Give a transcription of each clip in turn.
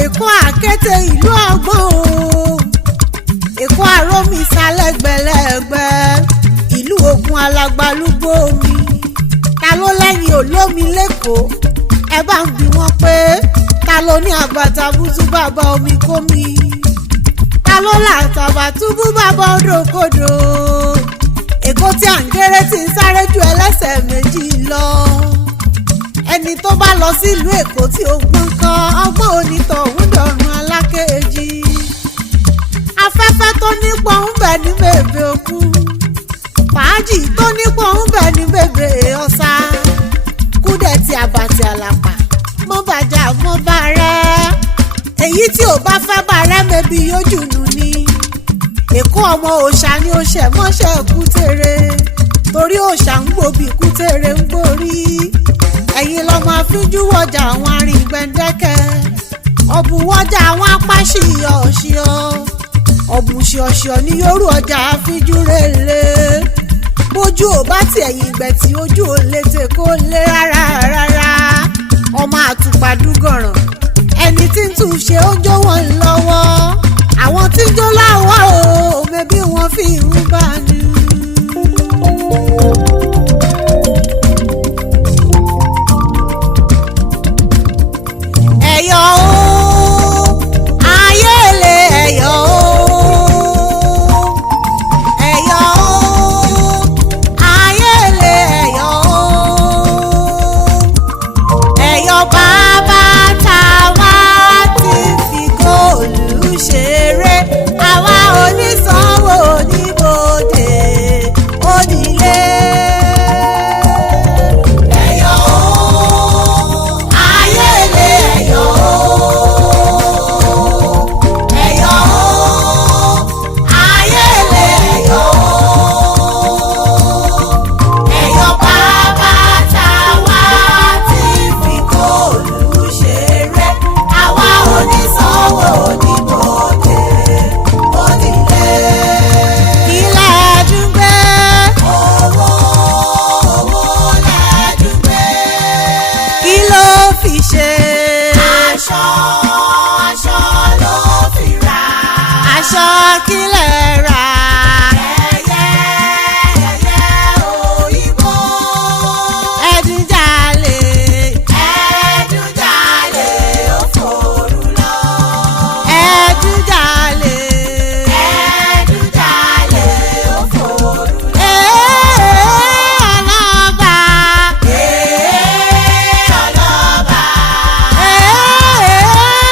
Èkó àkété ìlú ọgbọ́n o. Èkó àrómi sálẹ̀gbẹ̀lẹ̀gbẹ̀ ìlú Ògùn alàgbàlúgbò mi. Ta ló lẹ́yìn olómi lẹ́kọ̀ọ́? Ẹ bá ń bi wọ́n pé ta ló ní Àgbàtàbùtù bàbá omi kómi? Ta ló là Àtàbàtúbú bàbá odòkodò? Èkó tí à ń géré tí ń sáré ju ẹlẹ́sẹ̀ méjì lọ. Ẹni tó bá lọ sílùú Èkó tí ó gbọ́n kan ọgbọ́n onítọ̀hún dọ̀run alákejì. Afẹ́fẹ́ tó nípọn ń bẹ ní bèbè òkun. Fàájì tó nípọn ń bẹ ní bèbè ọ̀sà. Kúdẹ̀tì àbàtì àlàpà mọ́ bàjá mọ́ bá rẹ́. Èyí tí ò bá fẹ́ bá rẹ́ mẹ́bí yóò jùnú ni. Èkó ọmọ òòṣà ni ó ṣẹ̀ mọ́ṣẹ́ kútèrè. Torí òòṣà ń gbòbí kútèrè ń gbórí. Ẹ̀yin lọ́mọ afínjú wọjà àwọn arìn gbẹ̀ndẹ́kẹ́. Ọ̀bùn wọjà àwọn apá ṣìyọ̀ṣìyọ̀. Ọ̀bùn ṣìyọ̀ṣìyọ̀ ní yorù ọjà afínjú rèlè. Bójú ò bá ti ẹ̀yìn ìgbẹ́ tí ojú ò lè tè kó lé rárá. Ọmọ àtùpàdúgọ̀ràn ẹni tí ń tún ṣe ó jó wọn lọ́wọ́. Àwọn tí ń jó láwọ́ o mẹ́bí wọn fi ń bá ní. Ẹ̀yọ̀ o ayé lè ẹ̀yọ̀ o. Ẹ̀yọ̀ o ayé lè ẹ̀yọ̀ o. Ẹ̀yọ̀ bàbá tàwa ti fi góòlù ṣeré. Àwa onísanwó oníbodè onílé. Ẹ̀yọ̀ o ayé lè ẹ̀yọ̀ o. Ẹ̀yọ̀ o ayé lè ẹ̀yọ̀ o. Ẹ̀yọ̀ bàbá tàwa ti fi góòlù ṣeré. Àwa onísanwó oníbodè onílé. Ilẹ̀ dùgbẹ́. Owó lẹ́dùgbẹ́. Kí ló fi ṣe? Aṣọ ló fi rà. Aṣọ kílẹ̀ rà. Ẹyẹ òyìnbó. Ẹ̀dùnjalè ó fòrú lọ. Ẹ̀dùnjalè ó fòrú lọ.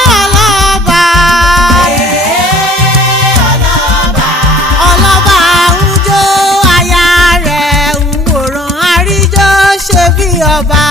Ọlọ́ba. Ọlọ́ba ń jó aya rẹ̀ ń wòran àríjó ṣe bí ọba.